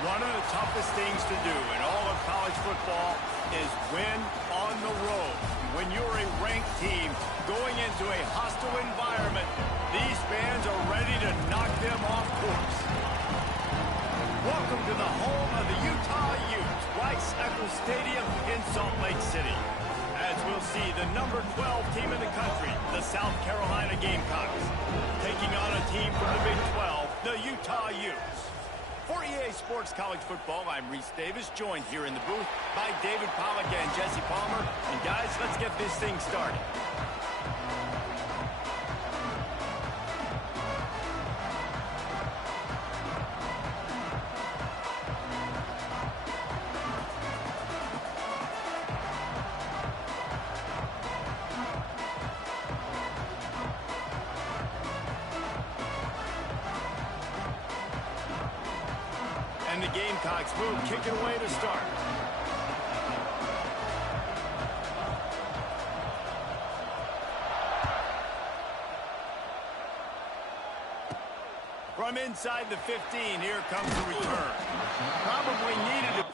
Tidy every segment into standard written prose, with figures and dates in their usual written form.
One of the toughest things to do in all of college football is win on the road. When you're a ranked team going into a hostile environment, these fans are ready to knock them off course. Welcome to the home of the Utah Utes, Rice-Eccles Stadium in Salt Lake City. As we'll see, the number 12 team in the country, the South Carolina Gamecocks, taking on a team from the Big 12, the Utah Utes. For EA Sports College Football, I'm Reese Davis, joined here in the booth by David Pollack and Jesse Palmer. And guys, let's get this thing started. And the Gamecocks will kick it away to start. From inside the 15, here comes the return. Probably needed to...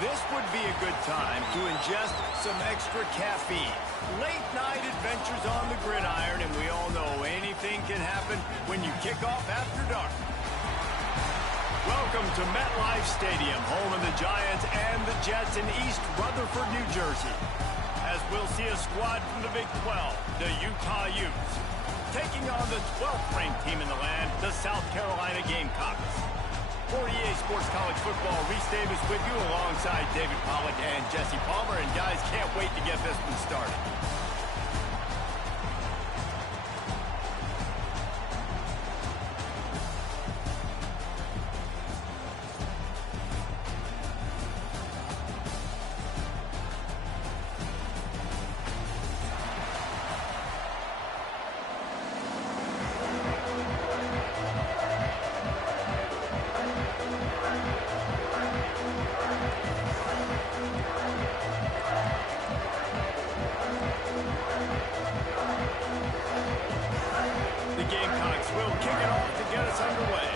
This would be a good time to ingest some extra caffeine. Late night adventures on the gridiron, and we all know anything can happen when you kick off after dark. Welcome to MetLife Stadium, home of the Giants and the Jets in East Rutherford, New Jersey. As we'll see a squad from the Big 12, the Utah Utes, taking on the 12th ranked team in the land, the South Carolina Gamecocks. For EA Sports College Football, Reese Davis with you alongside David Pollack and Jesse Palmer. And guys, can't wait to get this one started. The Gamecocks will kick it off to get us underway.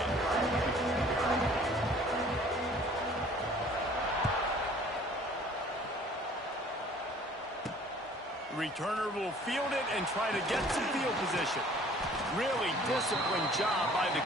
The returner will field it and try to get some field position. Really disciplined job by the...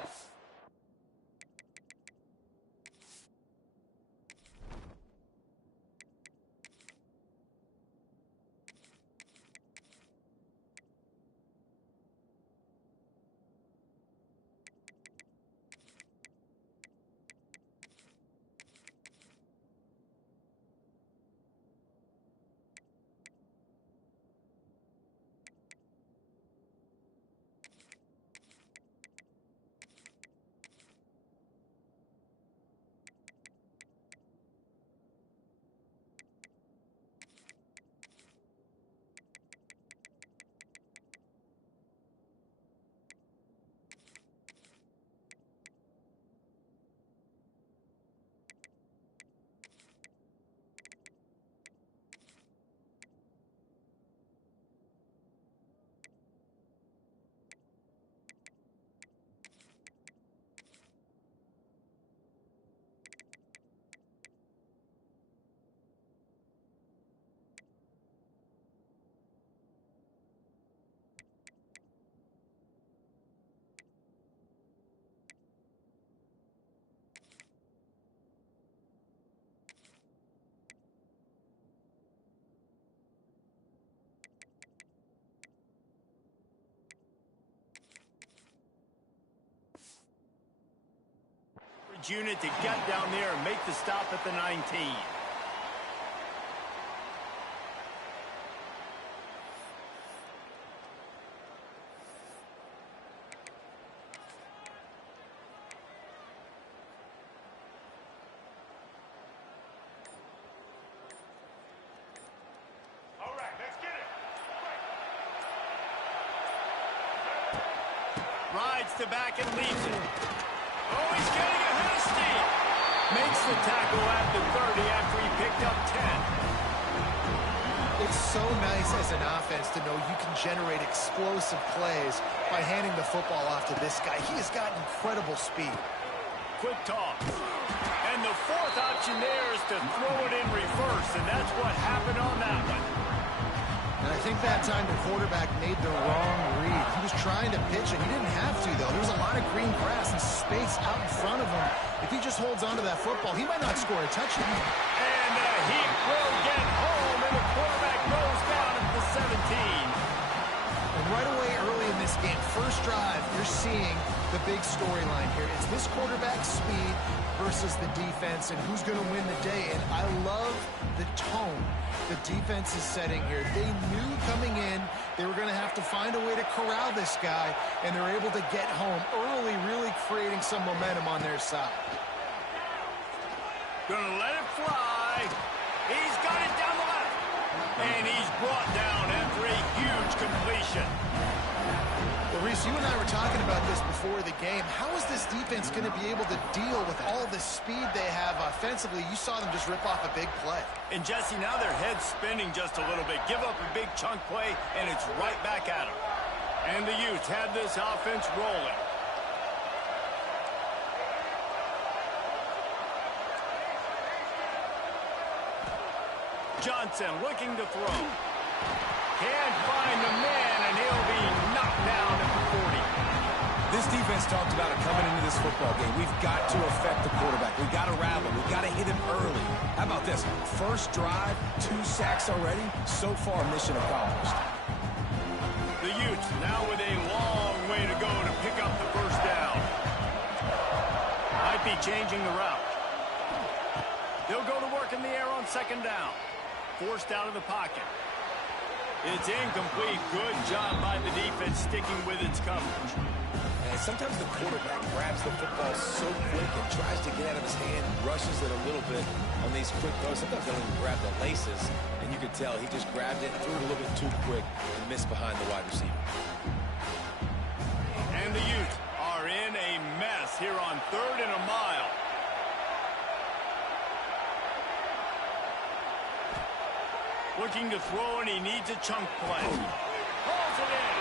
coverage unit to get down there and make the stop at the 19. Rides to back and leaves it. Oh, he's getting ahead of steam. Makes the tackle at the 30 after he picked up 10. It's so nice as an offense to know you can generate explosive plays by handing the football off to this guy. He has got incredible speed. Quick toss. And the fourth option there is to throw it in reverse, and that's what happened on that one. And I think that time the quarterback made the wrong read. He was trying to pitch it. He didn't have to, though. There was a lot of green grass and space out in front of him. If he just holds on to that football, he might not score a touchdown. And he will get home, and the quarterback goes down at the 17. And right away early in this game, first drive, you're seeing the big storyline here. It's this quarterback's speed versus the defense and who's going to win the day. And I love the tone the defense is setting here. They knew coming in they were going to have to find a way to corral this guy, and they're able to get home early, really creating some momentum on their side. Gonna let it fly. He's got it down the left. And he's brought down after a huge completion. Well, Reese, you and I were talking about this before the game. How is this defense going to be able to deal with all the speed they have offensively? You saw them just rip off a big play. And, Jesse, now their head's spinning just a little bit. Give up a big chunk play, and it's right back at them. And the Utes have this offense rolling. Johnson looking to throw. Can't find the man, and he'll be knocked down at the 40. This defense talked about it coming into this football game. We've got to affect the quarterback. We've got to rattle him. We've got to hit him early. How about this? First drive, 2 sacks already. So far, mission accomplished. The Utes now with a long way to go to pick up the first down. Might be changing the route. They'll go to work in the air on second down. Forced out of the pocket. It's incomplete. Good job by the defense sticking with its coverage. And sometimes the quarterback grabs the football so quick and tries to get out of his hand, rushes it a little bit on these quick throws. Sometimes they don't even grab the laces, and you can tell he just grabbed it, threw it a little bit too quick, and missed behind the wide receiver. And the Utes are in a mess here on 3rd and a mile. Looking to throw, and he needs a chunk play. Pulls it in.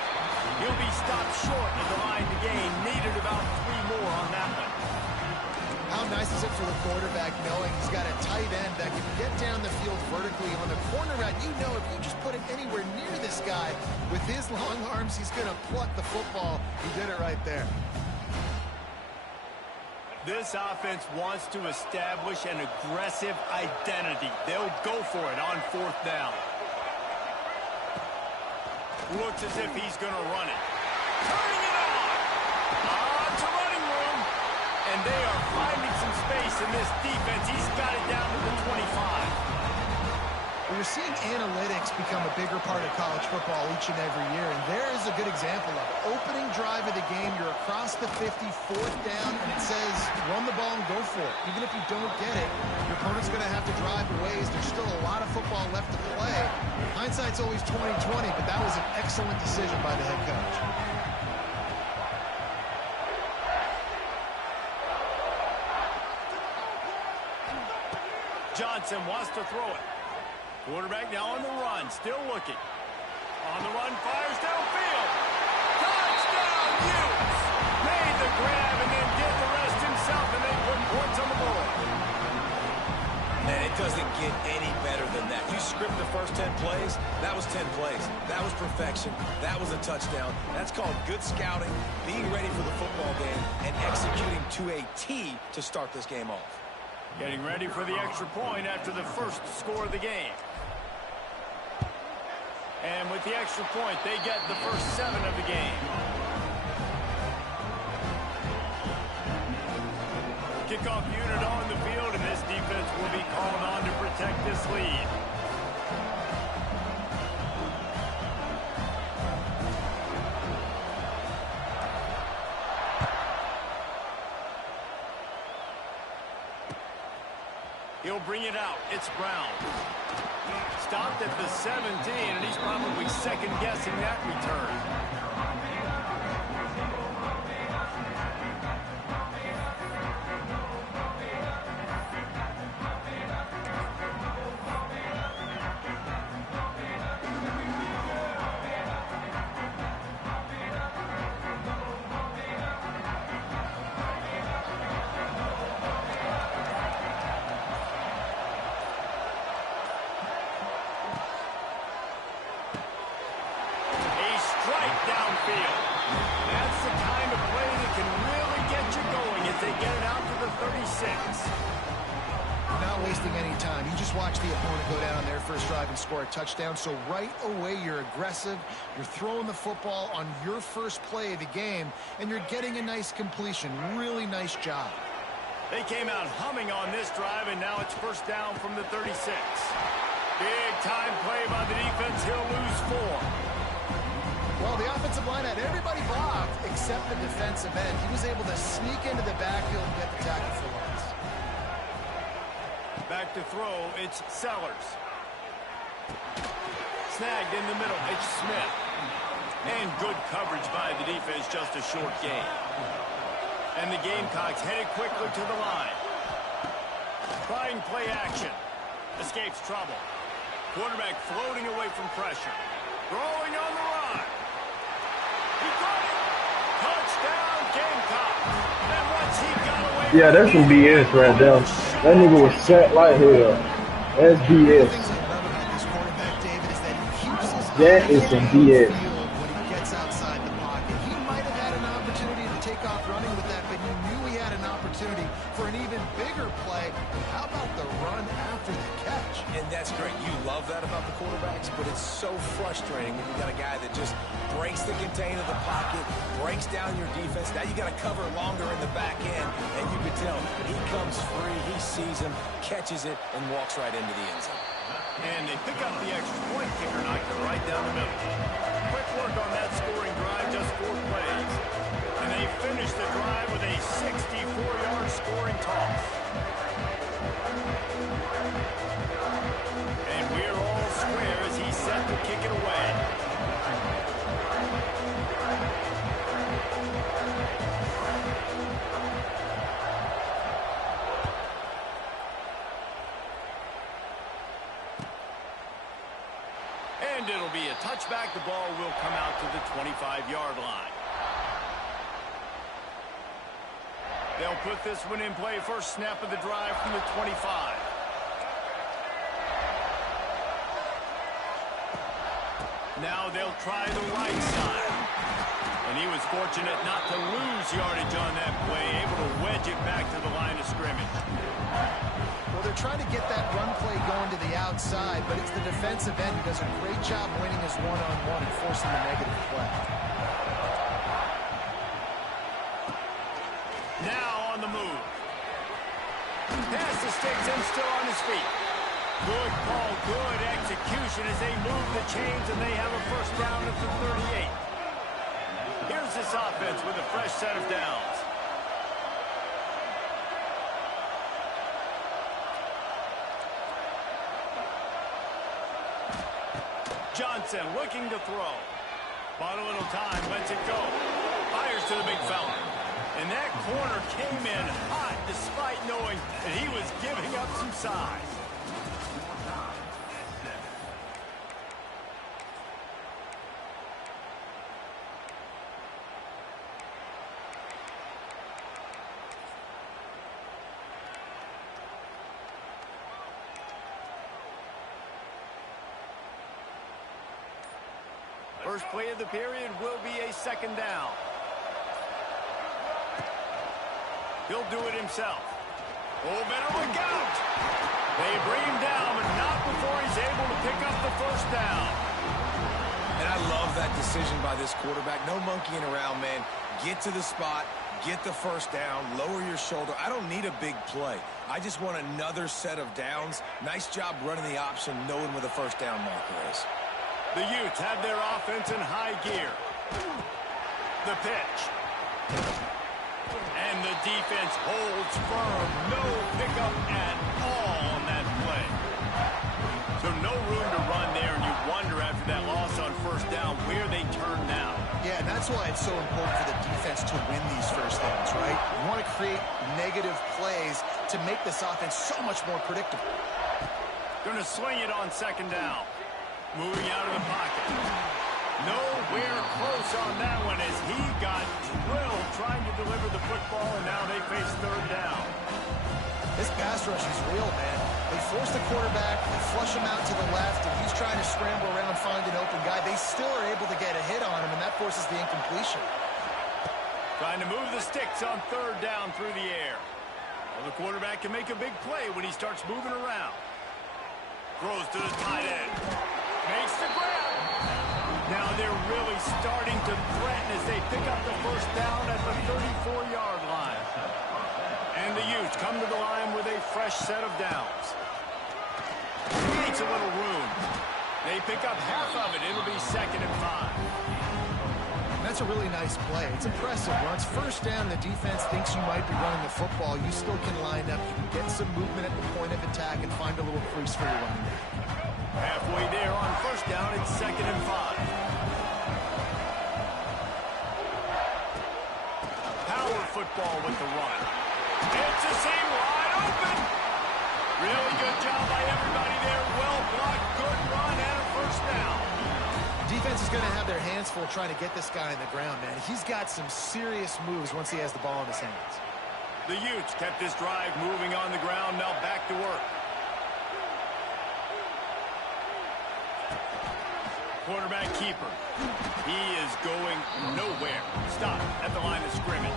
He'll be stopped short at the line to gain. Needed about 3 more on that one. How nice is it for the quarterback knowing he's got a tight end that can get down the field vertically on the corner route? You know if you just put it anywhere near this guy with his long arms, he's going to pluck the football. He did it right there. This offense wants to establish an aggressive identity. They'll go for it on 4th down. Looks as if he's going to run it. Turning it on. To running room. And they are finding some space in this defense. He's got it down to the 25. We're seeing analytics become a bigger part of college football each and every year, and there is a good example of it. Opening drive of the game, you're across the 50, 4th down, and it says run the ball and go for it. Even if you don't get it, your opponent's going to have to drive a ways. There's still a lot of football left to play. Hindsight's always 20/20, but that was an excellent decision by the head coach. Johnson wants to throw it. Quarterback now on the run, still looking. On the run, fires downfield. Touchdown, Utes! Made the grab and then did the rest himself, and they put points on the board. Man, it doesn't get any better than that. You script the first 10 plays, that was 10 plays. That was perfection. That was a touchdown. That's called good scouting, being ready for the football game, and executing to a T to start this game off. Getting ready for the extra point after the first score of the game. And with the extra point, they get the first 7 of the game. Kick kickoff unit on the field, and this defense will be called on to protect this lead. He'll bring it out. It's Brown. Stopped at the 17, and he's probably second-guessing that return. Downfield. That's the kind of play that can really get you going as they get it out to the 36. Not wasting any time. You just watch the opponent go down on their first drive and score a touchdown. So right away, you're aggressive. You're throwing the football on your first play of the game, and you're getting a nice completion. Really nice job. They came out humming on this drive, and now it's first down from the 36. Big time play by the defense. He'll lose 4. Well, the offensive line had everybody blocked except the defensive end. He was able to sneak into the backfield and get the tackle for loss. Back to throw, it's Sellers. Snagged in the middle, it's Smith. And good coverage by the defense, just a short gain. And the Gamecocks headed quickly to the line. Trying play action. Escapes trouble. Quarterback floating away from pressure. Throwing on the run. He got it. Touchdown, Gamecock. And once he got away, yeah, that's some BS right there. That nigga was set like hell. That's BS. That is some BS. When he gets outside the pocket, he might have had an opportunity to take off running with that, but he knew he had an opportunity for an even bigger play. How about the run after the catch? And that's great. You love that about the quarterbacks, but it's so frustrating when you got a guy that just breaks the contain of the pocket, breaks down your defense. Now you got to cover longer in the back end, and you can tell he comes free, he sees him, catches it, and walks right into the end zone. And they pick up the extra point. Kicker knocked it right down the middle. Quick work on that scoring drive, just 4 plays. And they finish the drive with a 64-yard scoring toss. And we're all square as he's set to kick it away. And it'll be a touchback. The ball will come out to the 25-yard line. They'll put this one in play. First snap of the drive from the 25. Now they'll try the right side. And he was fortunate not to lose yardage on that play, able to wedge it back to the line of scrimmage. Well, they're trying to get that run play going to the outside, but it's the defensive end who does a great job winning his one-on-one and forcing the negative play. Now on the move. Pass the sticks and still on his feet. Good call, good execution as they move the chains, and they have a first down at the 38. Here's this offense with a fresh set of downs. Johnson looking to throw. Bought a little time, lets it go. Fires to the big fella. And that corner came in hot despite knowing that he was giving up some size. First play of the period will be a second down. He'll do it himself. Oh, better look out. They bring him down, but not before he's able to pick up the first down. And I love that decision by this quarterback. No monkeying around, man. Get to the spot, Get the first down, lower your shoulder. I don't need a big play. I just want another set of downs. Nice job running the option, knowing where the first down marker is. The Utes have their offense in high gear. The pitch. And the defense holds firm. No pickup at all on that play. So no room to run there, and you wonder after that loss on first down where they turn now. Yeah, and that's why it's so important for the defense to win these first downs, right? You want to create negative plays to make this offense so much more predictable. Going to swing it on second down. Moving out of the pocket. Nowhere close on that one as he got drilled trying to deliver the football, and now they face third down. This pass rush is real, man. They force the quarterback, they flush him out to the left, and he's trying to scramble around, find an open guy. They still are able to get a hit on him, and that forces the incompletion. Trying to move the sticks on third down through the air. Well, the quarterback can make a big play when he starts moving around. Throws to the tight end. Makes the grab. Now they're really starting to threaten as they pick up the first down at the 34-yard line. And the Utes come to the line with a fresh set of downs. Creates a little room. They pick up half of it. It'll be 2nd and 5. That's a really nice play. It's impressive. Once first down, the defense thinks you might be running the football. You still can line up. You can get some movement at the point of attack and find a little crease for your running back. Halfway there on first down, it's 2nd and 5. Power football with the run. It's a seam wide open. Really good job by everybody there. Well blocked, good run, and a first down. Defense is going to have their hands full trying to get this guy on the ground, man. He's got some serious moves once he has the ball in his hands. The Utes kept this drive moving on the ground. Now back to work. Quarterback keeper. He is going nowhere. Stop at the line of scrimmage.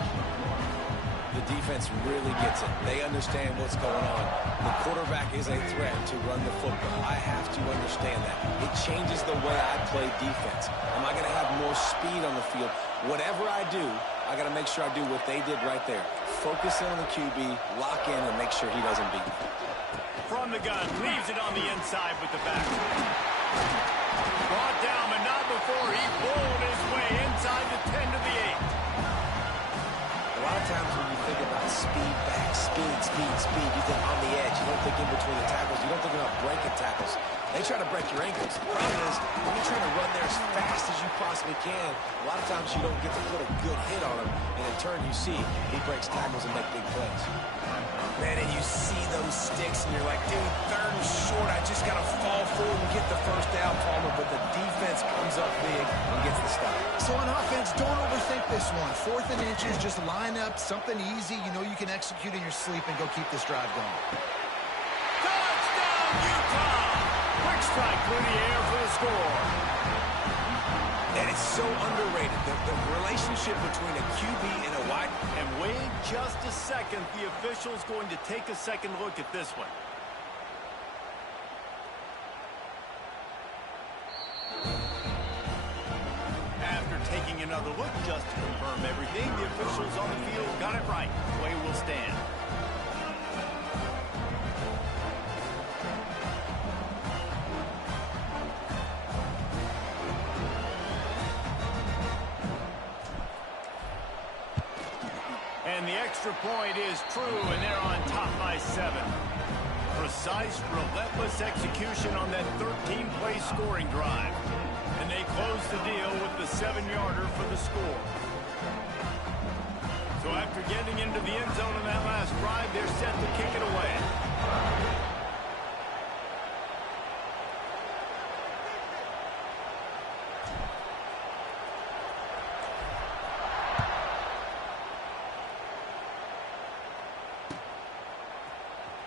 The defense really gets it. They understand what's going on. The quarterback is a threat to run the football. I have to understand that. It changes the way I play defense. Am I going to have more speed on the field? Whatever I do, I got to make sure I do what they did right there. Focus in on the QB, lock in, and make sure he doesn't beat me. From the gun, leaves it on the inside with the back. Brought down, but not before he bowled his way inside the 10 to the 8. A lot of times when you think about speed back, speed, you think on the edge. You don't think in between the tackles. You don't think about breaking tackles. They try to break your ankles. The problem is, when you're trying to run there as fast as you possibly can, a lot of times you don't get to put a good hit on him, and in turn you see he breaks tackles and makes big plays. Man, and you see those sticks, and you're like, dude, 3rd and short, I just got to fall forward and get the first down, Palmer, but the defense comes up big and gets the stop. So on offense, don't overthink this one. 4th and inches, just line up something easy you know you can execute in your sleep and go keep this drive going. Touchdown, Utah! Quick strike through the air for the score. And it's so underrated, the relationship between a QB and a wide. And wait just a second. The official's going to take a second look at this one. After taking another look just to confirm everything, the officials on the field got it right. Play will stand. And the extra point is true, and they're on top by 7. Precise, relentless execution on that 13-play scoring drive. And they close the deal with the 7-yarder for the score. So after getting into the end zone on that last drive, they're set to kick it away.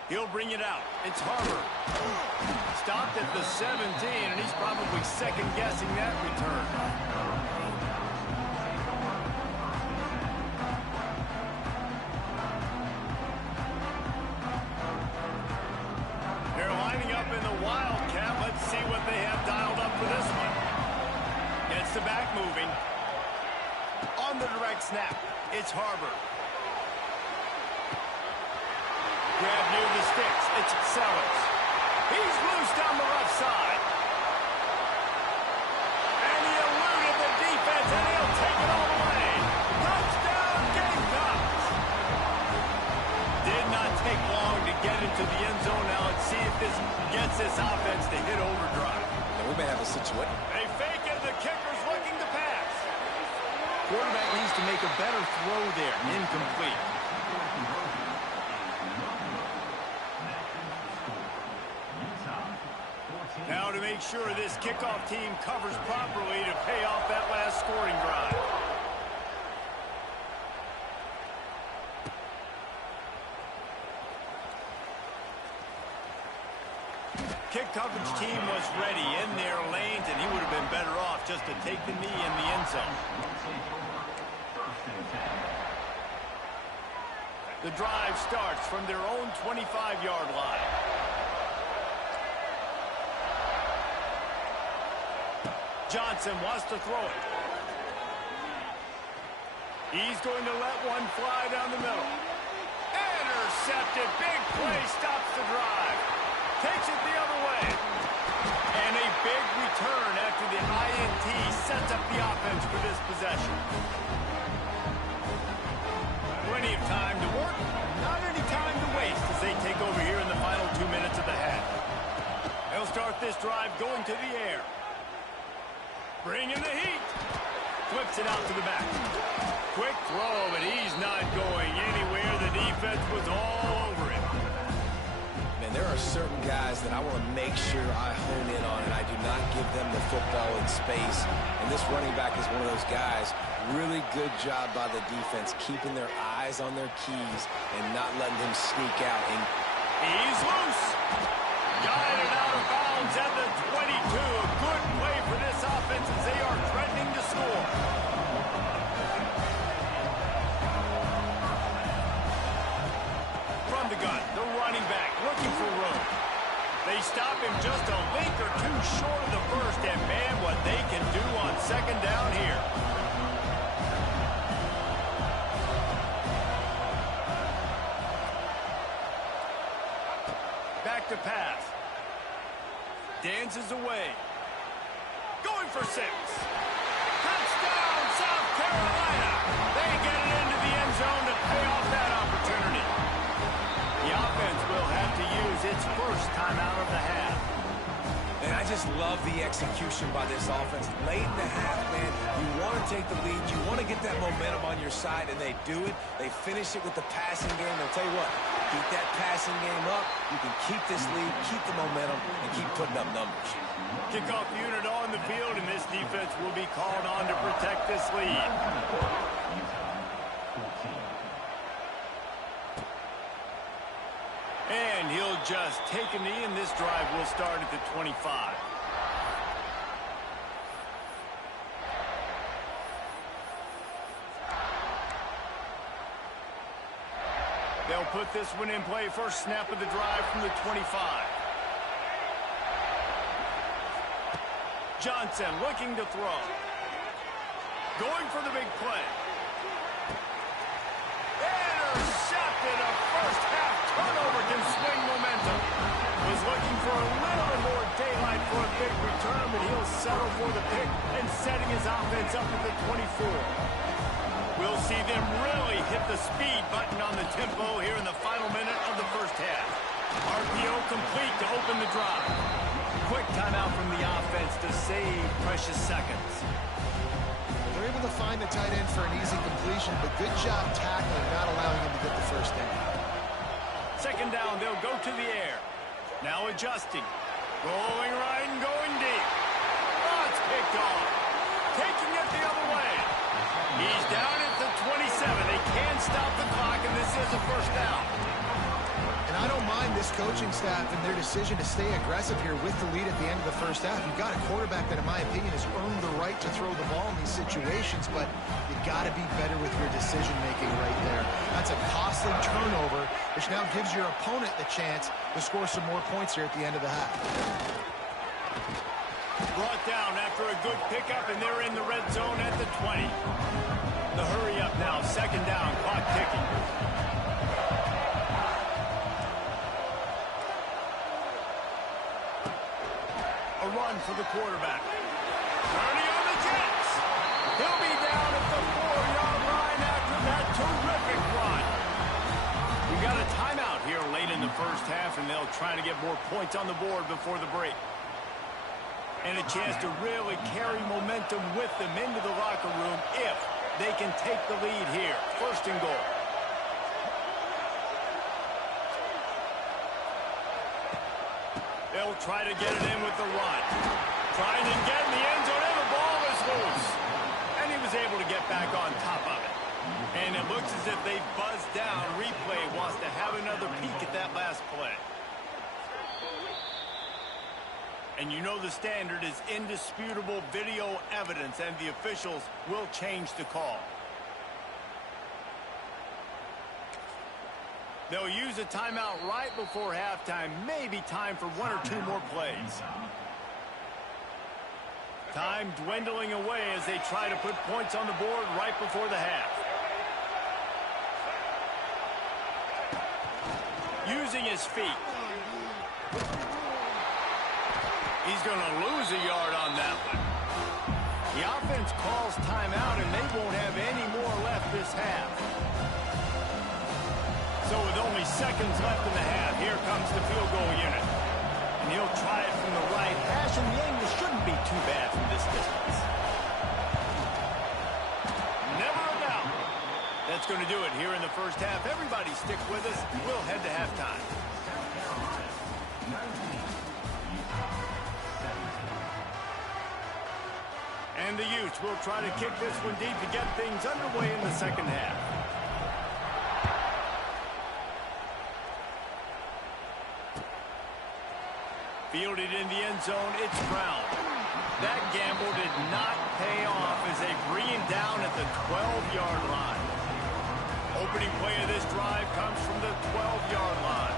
He'll bring it out. It's Harper. Stopped at the 17, and he's probably second-guessing that return. They're lining up in the Wildcat. Let's see what they have dialed up for this one. Gets the back moving. On on the direct snap. It's Harbor. Grab near the sticks. It's Sellers. He's loose down the left side. And he eluded the defense, and he'll take it all the way. Touchdown, Gamecocks! Did not take long to get into the end zone. Now let's see if this gets this offense to hit overdrive. And we may have a situation. They fake it. The kicker's looking to pass. Quarterback needs to make a better throw there. Incomplete. Now to make sure this kickoff team covers properly to pay off that last scoring drive. Kick coverage team was ready in their lanes, and he would have been better off just to take the knee in the end zone. The drive starts from their own 25-yard line. Johnson wants to throw it. He's going to let one fly down the middle. Intercepted. Big play stops the drive. Takes it the other way. And a big return after the INT sets up the offense for this possession. Plenty of time to work. Not any time to waste as they take over here in the final 2 minutes of the half. They'll start this drive going to the air. Bringing the heat. Flips it out to the back. Quick throw, but he's not going anywhere. The defense was all over him. Man, there are certain guys that I want to make sure I hone in on, and I do not give them the football in space. And this running back is one of those guys. Really good job by the defense, keeping their eyes on their keys and not letting them sneak out. And he's loose. Guided out of bounds at the 22. A good play for this offense as they are threatening to score. From the gun, the running back looking for room. They stop him just a link or two short of the first, and man, what they can do on second down here. Back to pass. Dances away. Going for 6. Touchdown, South Carolina. They get it into the end zone to pay off that opportunity. The offense will have to use its first timeout of the half. And I just love the execution by this offense. Late in the half, man, you want to take the lead. You want to get that momentum on your side, and they do it. They finish it with the passing game. I'll tell you what, keep that passing game up. You can keep this lead, keep the momentum, and keep putting up numbers. Kickoff unit on the field, and this defense will be called on to protect this lead. And he'll just take a knee, and this drive will start at the 25. They'll put this one in play. First snap of the drive from the 25. Johnson looking to throw. Going for the big play. Intercepted. A first half turnover can swing momentum. Was looking for a little bit more daylight for a big return, but he'll settle for the pick and setting his offense up at the 24. We'll see them really hit the speed button on the tempo here in the final minute of the first half. RPO complete to open the drive. Quick timeout from the offense to save precious seconds. They're able to find the tight end for an easy completion, but good job tackling, not allowing him to get the first down. Second down, they'll go to the air. Now adjusting. Rolling right and going deep. Oh, it's picked off. Taking it the other way. He's down at the 27. They can stop the clock, and this is a first down. And I don't mind this coaching staff and their decision to stay aggressive here with the lead at the end of the first half. You've got a quarterback that, in my opinion, has earned the right to throw the ball in these situations, but you got to be better with your decision-making right there. That's a costly turnover, which now gives your opponent the chance to score some more points here at the end of the half. Brought down after a good pickup, and they're in the red zone at the 20. The now second down, clock ticking. A run for the quarterback. Turning on the Jets. He'll be down at the 4-yard line after that terrific run. We got a timeout here late in the first half, and they'll try to get more points on the board before the break. And a chance to really carry momentum with them into the locker room if they can take the lead here. First and goal. They'll try to get it in with the run. Trying to get in the end zone, and the ball is loose. And he was able to get back on top of it. And it looks as if they buzzed down. Replay wants to have another peek at that last play. And you know the standard is indisputable video evidence, and the officials will change the call. They'll use a timeout right before halftime. Maybe time for one or two more plays. Time dwindling away as they try to put points on the board right before the half. Using his feet. He's going to lose a yard on that one. The offense calls timeout, and they won't have any more left this half. So with only seconds left in the half, here comes the field goal unit. And he'll try it from the right hash, and the angle shouldn't be too bad from this distance. Never a doubt. That's going to do it here in the first half. Everybody stick with us. We'll head to halftime. And the Utes will try to kick this one deep to get things underway in the second half. Fielded in the end zone, it's Brown. That gamble did not pay off as they bring him down at the 12-yard line. Opening play of this drive comes from the 12-yard line.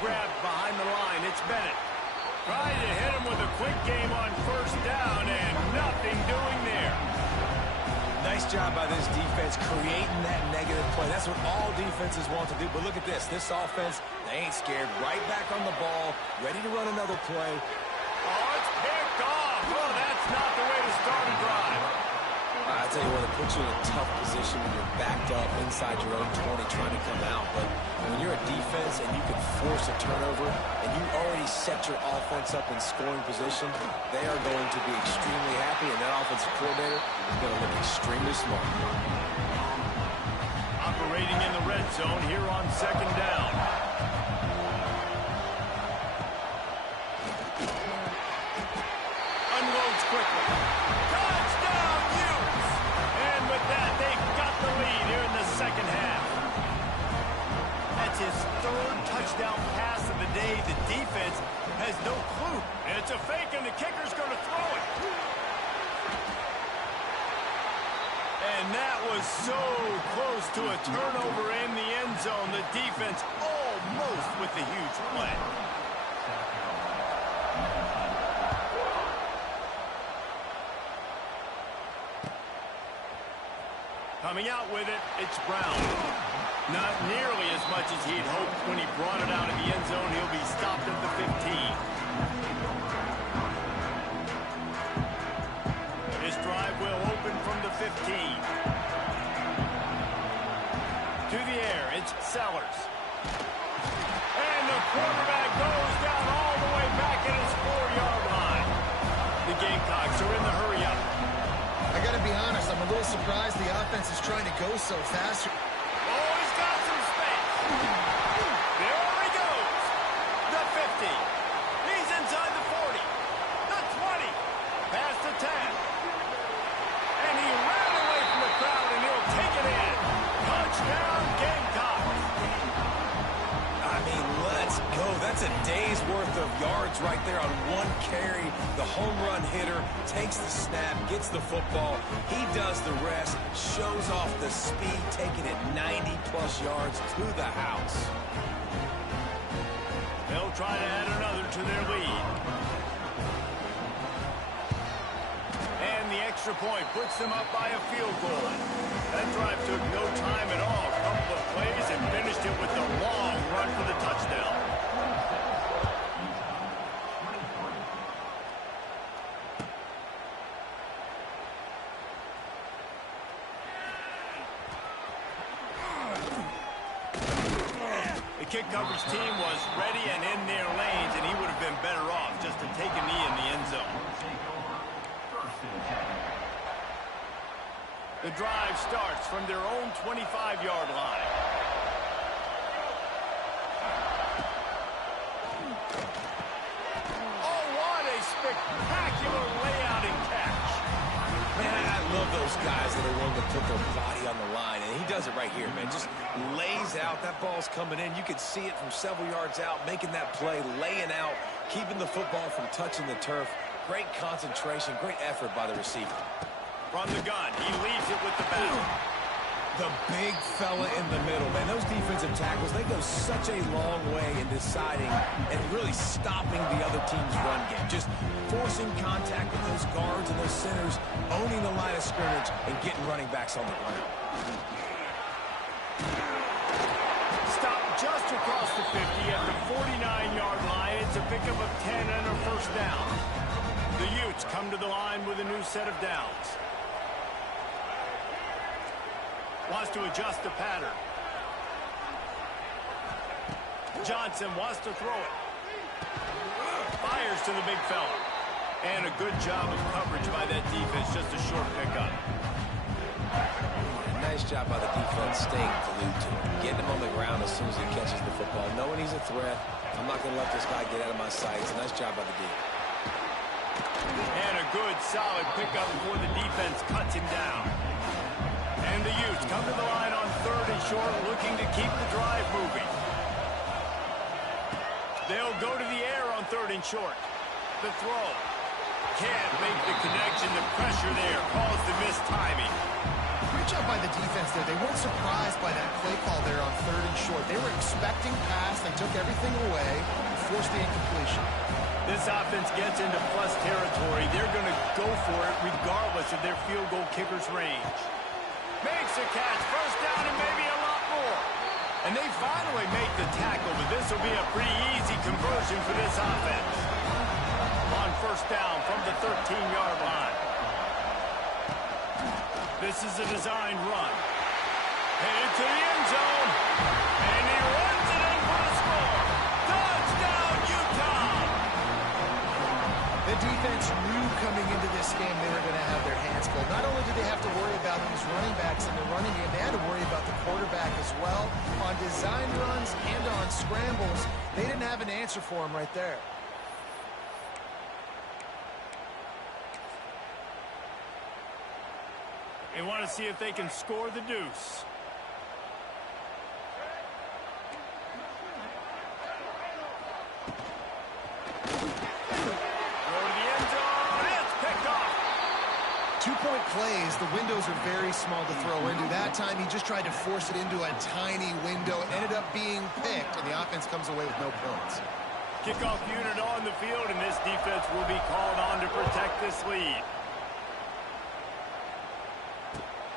Grabbed behind the line, it's Bennett. Trying to hit him with a quick game on first down, and nothing doing there. Nice job by this defense creating that negative play. That's what all defenses want to do. But look at this. This offense, they ain't scared. Right back on the ball, ready to run another play. Oh, it's picked off. Oh, that's not the way to start a drive. I tell you what, it puts you in a tough position when you're backed up inside your own 20 trying to come out. But when you're a defense and you can force a turnover and you already set your offense up in scoring position, they are going to be extremely happy, and that offensive coordinator is going to look extremely smart. Operating in the red zone here on second down. Unloads quickly. Touchdown, Utes! And with that, they've got the lead here in the second half. That's his third touchdown pass of the day. The defense has no clue. And it's a fake, and the kicker's going to throw it. And that was so close to a turnover in the end zone. The defense almost with the huge play. Coming out with it, it's Brown. Not nearly as much as he'd hoped when he brought it out of the end zone. He'll be stopped at the 15. This drive will open from the 15. To the air, it's Sellers. And the quarterback goes down all the way back at his 4-yard line. The Gamecocks are in the hurry-up. I got to be honest, I'm a little surprised the offense is trying to go so fast. Oh, he's got some space. There he goes. The 50. He's inside the 40. The 20. Past the 10. And he ran away from the crowd, and he'll take it in. Touchdown, Gamecocks. I mean, let's go. That's a day's worth of yards right there on one carry. The home run hitter takes the snap, gets the football. He does the rest, shows off the speed, taking it 90-plus yards to the house. They'll try to add another to their lead. And the extra point puts them up by a field goal. That drive took no time at all. A couple of plays and finished it with a long run for the touchdown. The kick coverage team was ready and in their lanes, and he would have been better off just to take a knee in the end zone. The drive starts from their own 25-yard line. Oh, what a spectacular layout and catch. Man, I love those guys that are willing to put their body on the line, and he does it right here, man. Just lays out. That ball's coming in. You can see it from several yards out, making that play, laying out, keeping the football from touching the turf. Great concentration, great effort by the receiver. From the gun, he leaves it with the back. The big fella in the middle, man. Those defensive tackles, they go such a long way in deciding and really stopping the other team's run game. Just forcing contact with those guards and those centers, owning the line of scrimmage, and getting running backs on the ground. Stopped just across the 50 at the 49-yard line. It's a pickup of 10 and a first down. The Utes come to the line with a new set of downs. Wants to adjust the pattern. Johnson wants to throw it. Fires to the big fella. And a good job of coverage by that defense. Just a short pickup. Nice job by the defense staying glued to him. Getting him on the ground as soon as he catches the football. Knowing he's a threat. I'm not going to let this guy get out of my sight. It's a nice job by the D. And a good, solid pickup before the defense cuts him down. And the Utes come to the line on 3rd and short, looking to keep the drive moving. They'll go to the air on 3rd and short. The throw. Can't make the connection. The pressure there caused the missed timing. Great job by the defense there. They weren't surprised by that play call there on 3rd and short. They were expecting pass. They took everything away and forced the incompletion. This offense gets into plus territory. They're going to go for it regardless of their field goal kicker's range. Makes a catch, first down, and maybe a lot more. And they finally make the tackle, but this will be a pretty easy conversion for this offense. On first down from the 13-yard line. This is a designed run. Headed to the end zone. And he runs it in for the score. Touchdown, Utah! The defense knew coming into this game they were going to have their hands full. Not only did they have to worry about these running backs in the running game, they had to worry about the quarterback as well. On designed runs and on scrambles, they didn't have an answer for him right there. They want to see if they can score the deuce. Two-point plays, the windows are very small to throw into. That time, he just tried to force it into a tiny window. It ended up being picked, and the offense comes away with no points. Kickoff unit on the field, and this defense will be called on to protect this lead.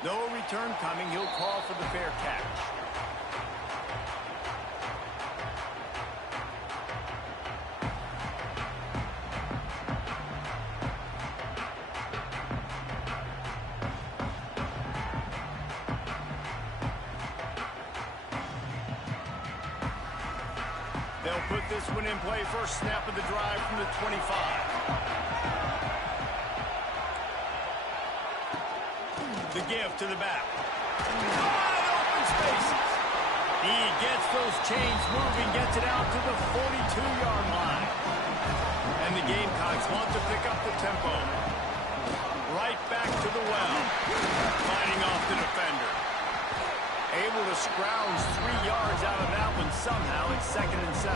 No return coming. He'll call for the fair catch. They'll put this one in play. First snap of the drive from the 25. The give to the back. Wide open spaces. He gets those chains moving, gets it out to the 42-yard line. And the Gamecocks want to pick up the tempo. Right back to the well. Fighting off the defender. Able to scrounge 3 yards out of that one somehow. It's 2nd and 7.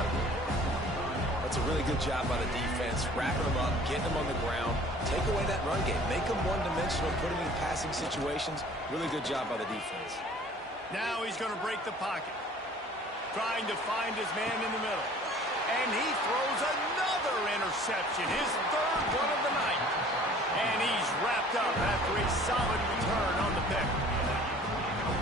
That's a really good job by the defense, wrapping them up, getting them on the ground, take away that run game, make them one-dimensional, put them in passing situations. Really good job by the defense. Now he's going to break the pocket, trying to find his man in the middle. And he throws another interception, his 3rd one of the night. And he's wrapped up at solid return on the pick.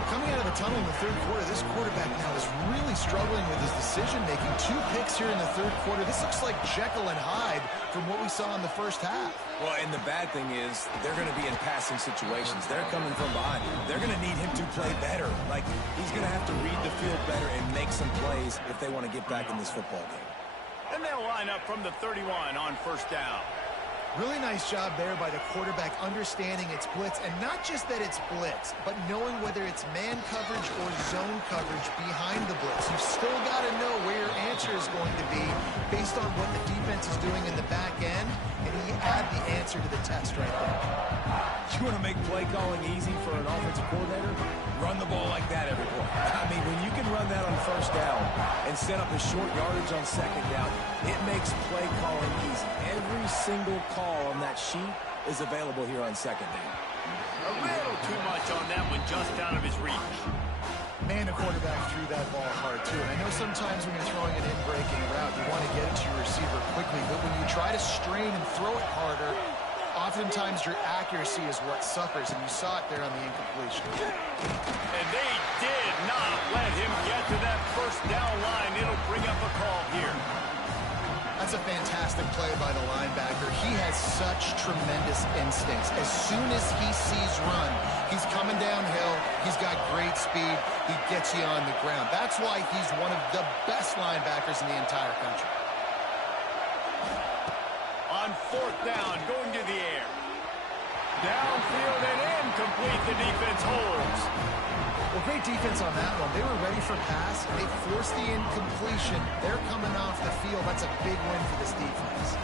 Coming out of the tunnel in the third quarter, this quarterback now is really struggling with his decision-making. 2 picks here in the third quarter. This looks like Jekyll and Hyde from what we saw in the first half. Well, and the bad thing is they're going to be in passing situations. They're coming from behind. They're going to need him to play better. Like, he's going to have to read the field better and make some plays if they want to get back in this football game. And they'll line up from the 31 on first down. Really nice job there by the quarterback understanding it's blitz, and not just that it's blitz, but knowing whether it's man coverage or zone coverage behind the blitz. You've still got to know where your answer is going to be based on what the defense is doing in the back end, and he add the answer to the test right there. You want to make play calling easy for an offensive coordinator? Run the ball like that every play. I mean, when you can run that on first down and set up a short yardage on second down, it makes play calling easy. Every single call on that sheet is available here on second down. A little too much on that one, just out of his reach. Man, the quarterback threw that ball hard, too. And I know sometimes when you're throwing an in-breaking route, you want to get it to your receiver quickly. But when you try to strain and throw it harder, oftentimes your accuracy is what suffers. And you saw it there on the incompletion. And they did not let him get to that first down line. It'll bring up a call here. That's a fantastic play by the linebacker. He has such tremendous instincts. As soon as he sees run, he's coming downhill. He's got great speed. He gets you on the ground. That's why he's one of the best linebackers in the entire country. On fourth down, going to the air. Downfield and incomplete. The defense holds. Well, great defense on that one. They were ready for pass. They forced the incompletion. They're coming off the field. That's a big win for this defense.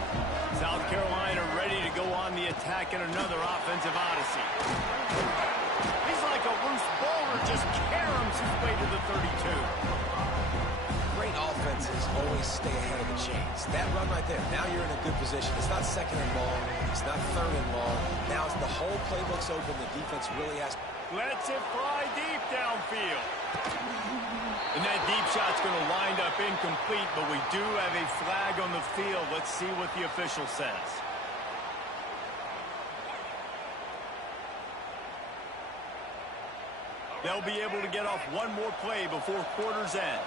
South Carolina ready to go on the attack in another offensive odyssey. He's like a loose boulder, just caroms his way to the 32. Great offenses always stay ahead of the chains. That run right there, now you're in a good position. It's not second and long. It's not third and long. Now it's the whole playbook's open. The defense really has to... Lets it fly deep downfield. And that deep shot's going to wind up incomplete, but we do have a flag on the field. Let's see what the official says. They'll be able to get off one more play before quarter's end.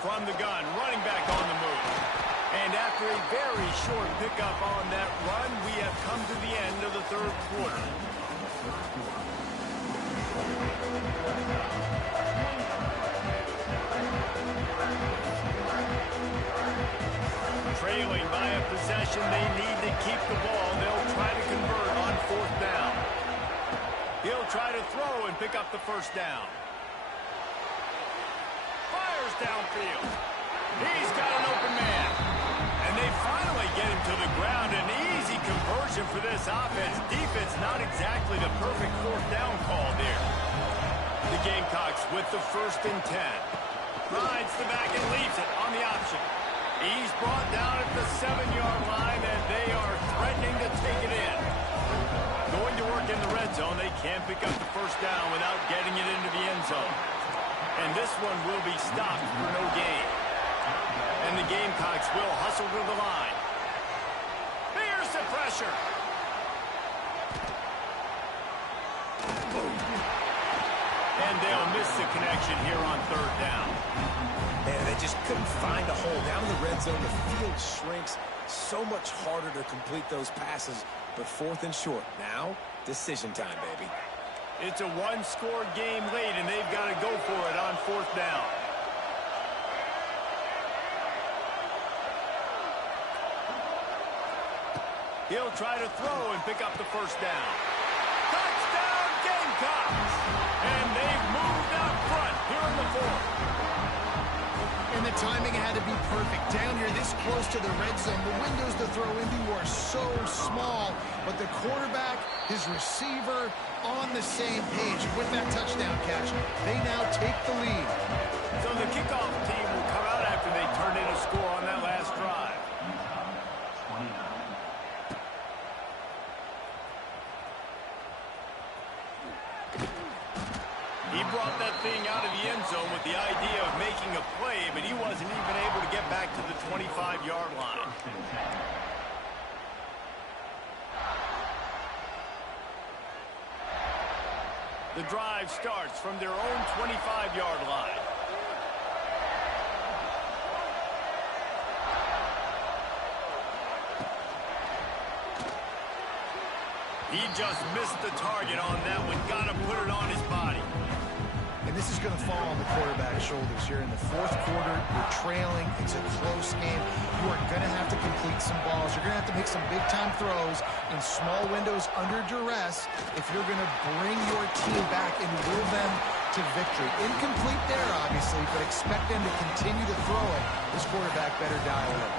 From the gun, running back on the move. And after a very short pickup on that run, we have come to the end of the third quarter. Trailing by a possession, they need to keep the ball. They'll try to convert on fourth down. He'll try to throw and pick up the first down. Fires downfield. He's got an open man. And they finally get him to the ground. An easy conversion for this offense. Defense not exactly the perfect fourth down call there. The Gamecocks with the 1st and 10. Rides the back and leaves it on the option. He's brought down at the 7-yard line, and they are threatening to take it in. Going to work in the red zone. They can't pick up the first down without getting it into the end zone. And this one will be stopped for no gain. And the Gamecocks will hustle to the line. Here's the pressure. And they'll miss the connection here on third down. Man, they just couldn't find a hole. Down in the red zone, the field shrinks. So much harder to complete those passes. But 4th and short. Now, decision time, baby. It's a one-score game late, and they've got to go for it on fourth down. He'll try to throw and pick up the first down. Touchdown, Gamecocks! And they've moved out front here in the fourth. And the timing had to be perfect. Down here this close to the red zone, the windows to throw into are so small, but the quarterback, his receiver, on the same page. With that touchdown catch, they now take the lead. So the kickoff team will come out after they turn in a score on that last drive. He brought that thing out of the end zone with the idea of making a play, but he wasn't even able to get back to the 25-yard line. The drive starts from their own 25-yard line. He just missed the target on that one. Got to put it on his body. And this is going to fall on the quarterback's shoulders here in the fourth quarter. You're trailing. It's a close game. You are going to have to complete some balls. You're going to have to make some big-time throws in small windows under duress if you're going to bring your team back and will them to victory. Incomplete there, obviously, but expect them to continue to throw it. This quarterback better dial it.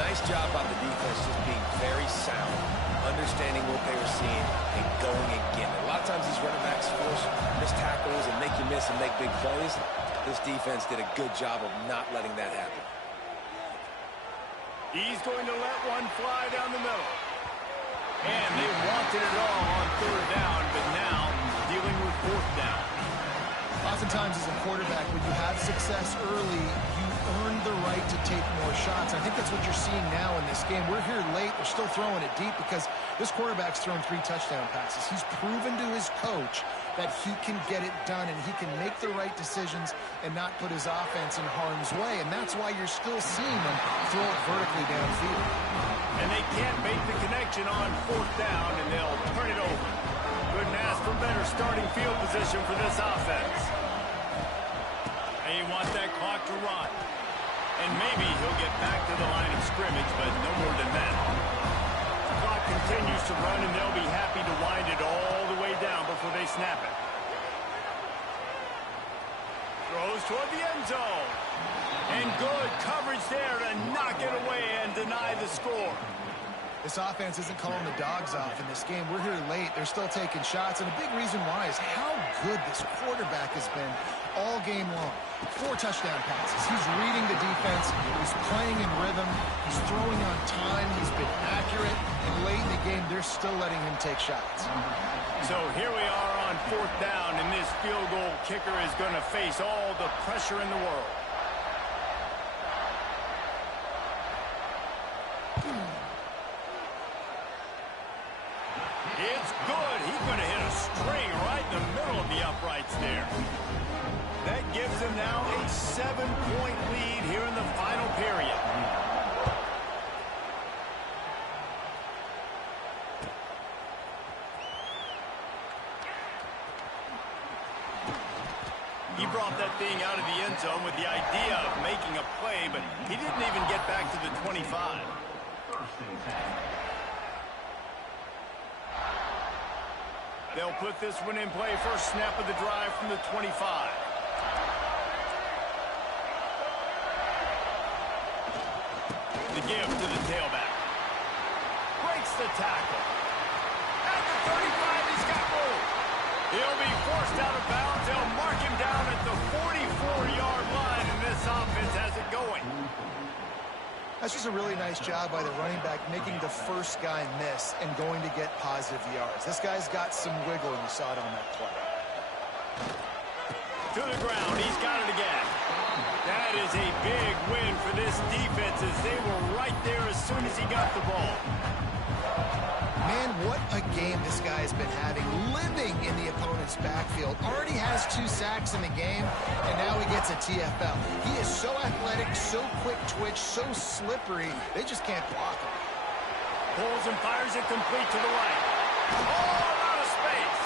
Nice job by the defense just being very sound, understanding what they were seeing, and going and getting it. A lot of times these running backs force missed tackles and make you miss and make big plays. This defense did a good job of not letting that happen. He's going to let one fly down the middle. And they wanted it all on third down, but now dealing with fourth down. Oftentimes as a quarterback, when you have success early, you earn the right to take more shots. I think that's what you're seeing now in this game. We're here late. We're still throwing it deep because this quarterback's thrown 3 touchdown passes. He's proven to his coach that he can get it done and he can make the right decisions and not put his offense in harm's way. And that's why you're still seeing them throw it vertically downfield. And they can't make the connection on fourth down, and they'll turn it over. Couldn't ask for better starting field position for this offense. They want that clock to run. And maybe he'll get back to the line of scrimmage, but no more than that. The clock continues to run, and they'll be happy to wind it all the way down before they snap it. Throws toward the end zone. And good coverage there to knock it away and deny the score. This offense isn't calling the dogs off in this game. We're here late. They're still taking shots, and a big reason why is how good this quarterback has been all game long. 4 touchdown passes. He's reading the defense. He's playing in rhythm. He's throwing on time. He's been accurate. And late in the game, they're still letting him take shots. So here we are on fourth down, and this field goal kicker is going to face all the pressure in the world. It's good. He's going to hit a string right in the middle of the uprights there. That gives them now a 7-point lead here in the final period. He brought that thing out of the end zone with the idea of making a play, but he didn't even get back to the 25. They'll put this one in play. First snap of the drive from the 25. The give to the tailback. Breaks the tackle. At the 35, he's got room. He'll be forced out of bounds. They'll mark him down at the 44-yard line, and this offense has it going. That's just a really nice job by the running back making the first guy miss and going to get positive yards. This guy's got some wiggle, and you saw it on that play. To the ground. He's got it again. That is a big win for this defense as they were right there as soon as he got the ball. Man, what a game this guy has been having, living in the opponent's backfield. Already has 2 sacks in the game, and now he gets a TFL. He is so athletic, so quick twitch, so slippery, they just can't block him. Pulls and fires it complete to the right. All out of space.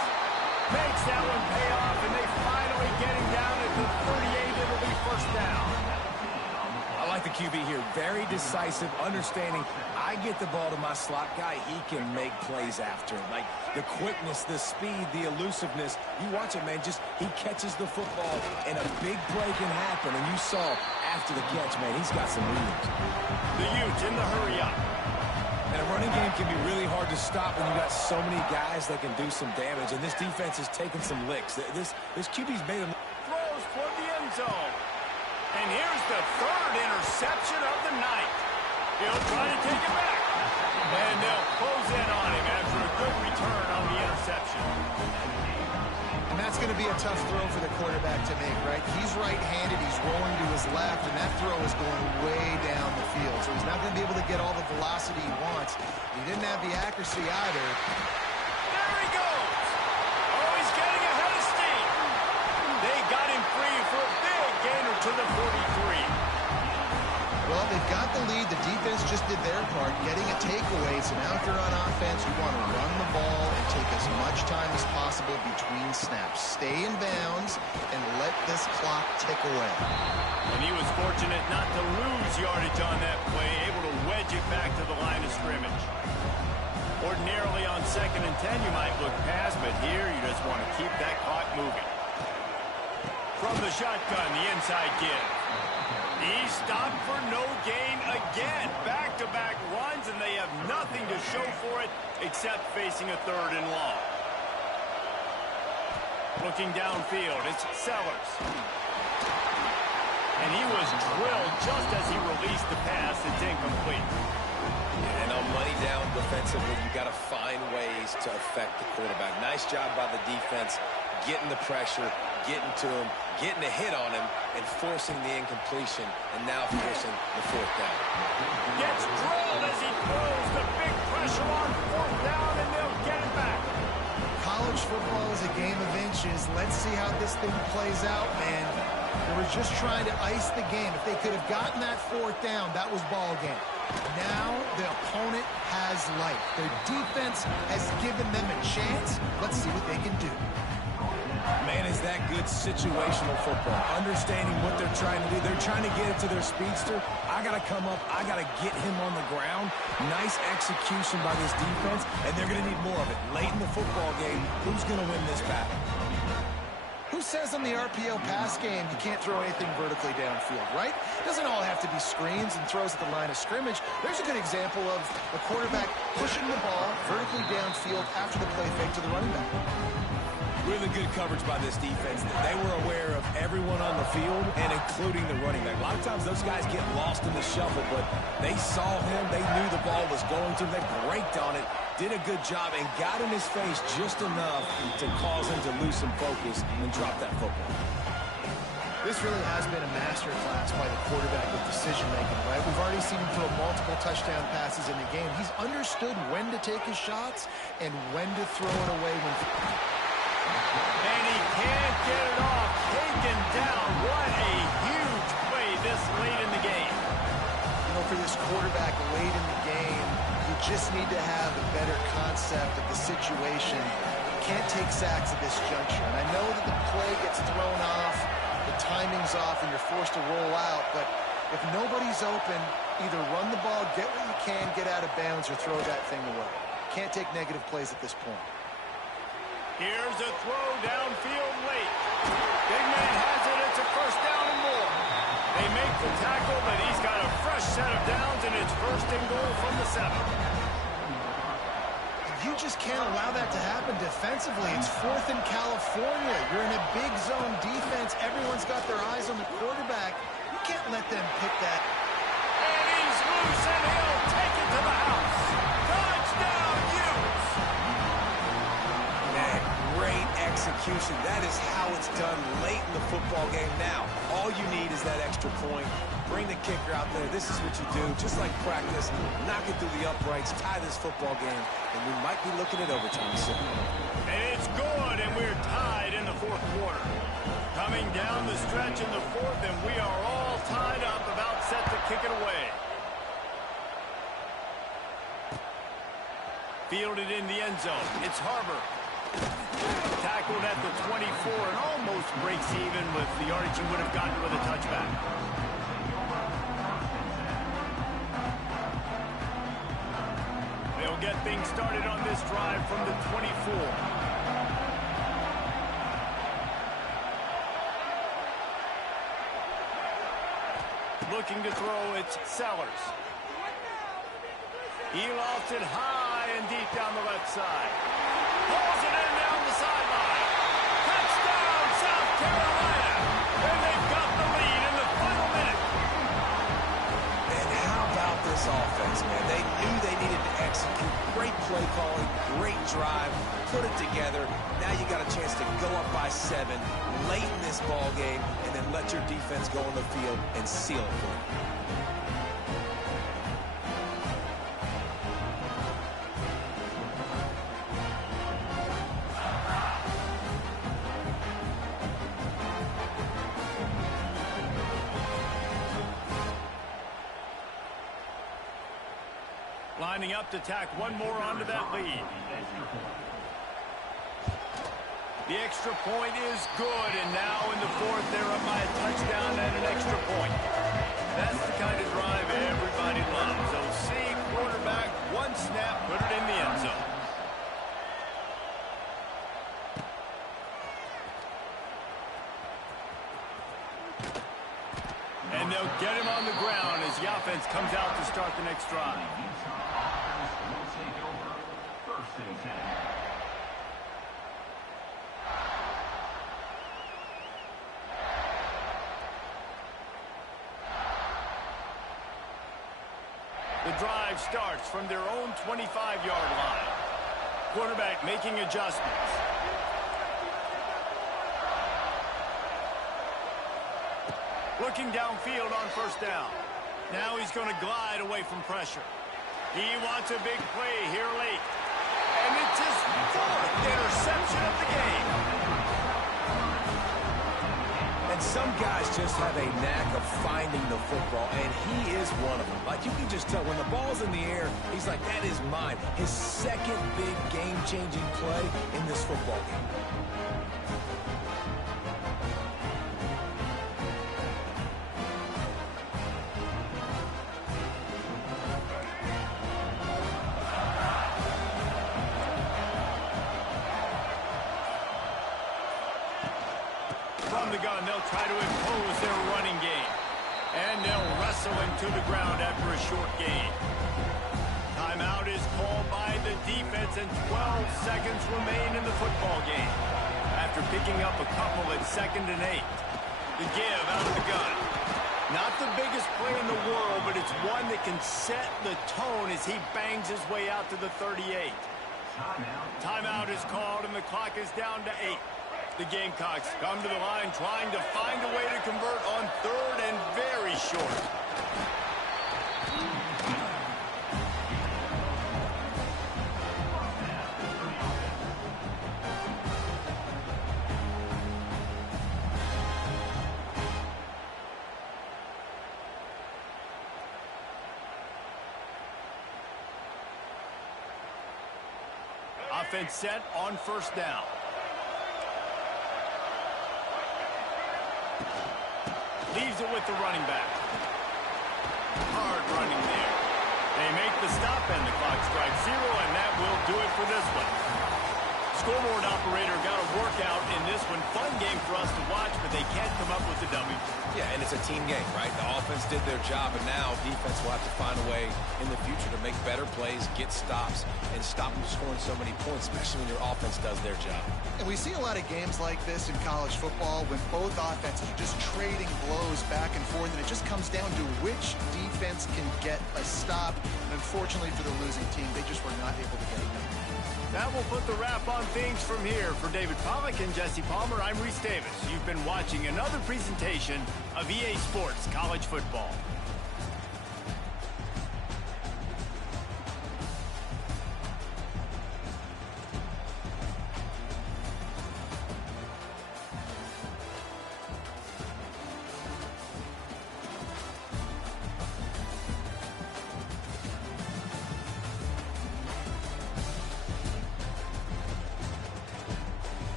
Makes that one pay off, and they finally get him down at the 38. It'll be first down. I like the QB here. Very decisive, understanding I get the ball to my slot guy, he can make plays after. Like the quickness, the speed, the elusiveness. You watch it, man, just he catches the football and a big play can happen. And you saw after the catch, man, he's got some moves. The Utes in the hurry up. And a running game can be really hard to stop when you got so many guys that can do some damage. And this defense is taking some licks. This QB's made him. Throws toward the end zone. And here's the 3rd interception of the night. He'll try to take it back. And they'll close in on him after a good return on the interception. And that's going to be a tough throw for the quarterback to make, right? He's right-handed, he's rolling to his left, and that throw is going way down the field. So he's not going to be able to get all the velocity he wants. He didn't have the accuracy either. There he goes. Oh, he's getting a free for a big gainer to the 43. Well, they've got the lead. The defense just did their part, getting a takeaway. So now if you're on offense, you want to run the ball and take as much time as possible between snaps. Stay in bounds and let this clock tick away. And he was fortunate not to lose yardage on that play, able to wedge it back to the line of scrimmage. Ordinarily on 2nd and 10, you might look past, but here you just want to keep that clock moving. From the shotgun, the inside give. He stopped for no gain again. Back-to-back runs, and they have nothing to show for it except facing a 3rd and long. Looking downfield, it's Sellers. And he was drilled just as he released the pass. It's incomplete. And on money down defensively, you got to find ways to affect the quarterback. Nice job by the defense, getting the pressure, getting to him, getting a hit on him, and forcing the incompletion, and now forcing the 4th down. Gets drilled as he throws the big pressure on 4th down, and they'll get it back. College football is a game of inches. Let's see how this thing plays out, man. They were just trying to ice the game. If they could have gotten that 4th down, that was ball game. Now the opponent has life. Their defense has given them a chance. Let's see what they can do. Man, is that good situational football. Understanding what they're trying to do. They're trying to get it to their speedster. I got to come up. I got to get him on the ground. Nice execution by this defense, and they're going to need more of it. Late in the football game, who's going to win this battle? Who says in the RPO pass game you can't throw anything vertically downfield, right? It doesn't all have to be screens and throws at the line of scrimmage. There's a good example of a quarterback pushing the ball vertically downfield after the play fake to the running back. Really good coverage by this defense. They were aware of everyone on the field, and including the running back. A lot of times those guys get lost in the shuffle, but they saw him. They knew the ball was going to. They braked on it, did a good job, and got in his face just enough to cause him to lose some focus and drop that football. This really has been a masterclass by the quarterback with decision-making, right? We've already seen him throw multiple touchdown passes in the game. He's understood when to take his shots and when to throw it away when... And he can't get it off. Taken down. What a huge play this late in the game. You know, for this quarterback late in the game, you just need to have a better concept of the situation. You can't take sacks at this juncture. And I know that the play gets thrown off, the timing's off, and you're forced to roll out. But if nobody's open, either run the ball, get what you can, get out of bounds, or throw that thing away. Can't take negative plays at this point. Here's a throw downfield late. Big man has it. It's a 1st down and more. They make the tackle, but he's got a fresh set of downs, and it's 1st and goal from the 7. You just can't allow that to happen defensively. It's 4th in California. You're in a big zone defense. Everyone's got their eyes on the quarterback. You can't let them pick that. And he's loose, and he'll take it to the house. Touchdown, Utes! Man, great execution. That is how it's done late in the football game. Now, all you need is that extra point. Bring the kicker out there. This is what you do. Just like practice, knock it through the uprights, tie this football game, and we might be looking at overtime soon. And it's good, and we're tied in the 4th quarter. Coming down the stretch in the 4th, and we are all tied up, about set to kick it away. Fielded in the end zone. It's Harbor. Tackled at the 24 and almost breaks even with the yardage he would have gotten with a touchback. They'll get things started on this drive from the 24. Looking to throw, it's Sellers. He lofts it high and deep down the left side. Pulls it in down the sideline. Touchdown, South Carolina. And they've got the lead in the final minute. And how about this offense, man? They knew they needed to execute. Great play calling, great drive, put it together. Now you got a chance to go up by 7 late in this ball game and then let your defense go on the field and seal it for them. Lining up to tack one more onto that lead. The extra point is good, and now in the fourth, they're up by a touchdown and an extra point. That's the kind of drive everybody loves. So see, quarterback, one snap, put it in the end zone. And they'll get him on the ground as the offense comes out to start the next drive. The drive starts from their own 25-yard line. Quarterback making adjustments. Looking downfield on first down. Now he's going to glide away from pressure. He wants a big play here late. And it's his fourth interception of the game. And some guys just have a knack of finding the football, and he is one of them. Like, you can just tell when the ball's in the air, he's like, that is mine. His second big game-changing play in this football game. From the gun, they'll try to impose their running game. And they'll wrestle him to the ground after a short gain. Timeout is called by the defense, and 12 seconds remain in the football game. After picking up a couple at 2nd and 8. The give out of the gun. Not the biggest play in the world, but it's one that can set the tone as he bangs his way out to the 38. Timeout is called, and the clock is down to 8. The Gamecocks come to the line trying to find a way to convert on 3rd and very short. Offense set on first down. Leaves it with the running back. Hard running there. They make the stop, and the clock strikes 0, and that will do it for this one. Scoreboard operator got a workout in this one. Fun game for us to watch, but they can't come up with the W. Yeah, and it's a team game, right? The offense did their job, and now defense will have to find a way in the future to make better plays, get stops, and stop them scoring so many points, especially when your offense does their job. And we see a lot of games like this in college football when both offenses are just trading blows back and forth, and it just comes down to which defense can get a stop. And unfortunately for the losing team, they just were not able to get it done. That will put the wrap on things from here. For David Pollack and Jesse Palmer, I'm Reese Davis. You've been watching another presentation of EA Sports College Football.